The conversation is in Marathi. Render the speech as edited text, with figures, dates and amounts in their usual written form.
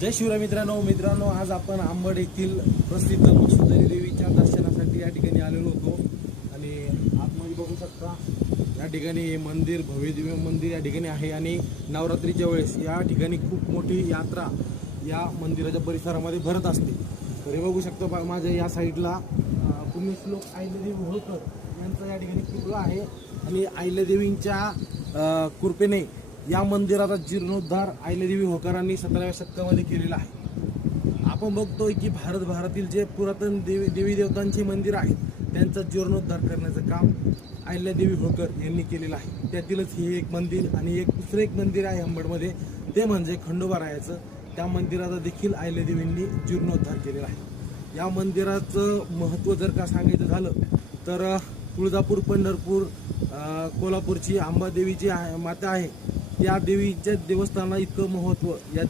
जय शिवराय मित्रांनो, आज आपण अंबड येथील प्रसिद्ध मसुदरी देवीच्या दर्शनासाठी या ठिकाणी आलेलो होतो आणि आतमध्ये बघू शकता या ठिकाणी मंदिर, भव्य दिव्य मंदिर या ठिकाणी आहे आणि नवरात्रीच्या वेळेस या ठिकाणी खूप मोठी यात्रा या मंदिराच्या परिसरामध्ये भरत असते। तर हे बघू शकता माझ्या या साईडला पुण्यश्लोक अहिल्यादेवी होळकर यांचा या ठिकाणी पुतळा आहे आणि अहिल्यादेवींच्या कृपेने या मंदिराचा जीर्णोद्धार अहिल्यादेवी होळकरांनी 17व्या शतकामध्ये केलेला आहे। आपण बघतोय की भारतातील जे पुरातन देवी देवतांचे मंदिर आहेत त्यांचा जीर्णोद्धार करण्याचं काम अहिल्यादेवी होळकर यांनी केलेलं आहे। त्यातीलच हे एक मंदिर आणि दुसरं एक मंदिर आहे अंबडमध्ये, ते म्हणजे खंडोबारायाचं। त्या मंदिराचा देखील अहिल्यादेवींनी जीर्णोद्धार केलेला आहे। या मंदिराचं महत्त्व जर का सांगायचं झालं तर तुळजापूर, पंढरपूर, कोल्हापूरची अंबादेवी जी माता आहे, या देवीच्या देवस्थानाला इतकं महत्त्व या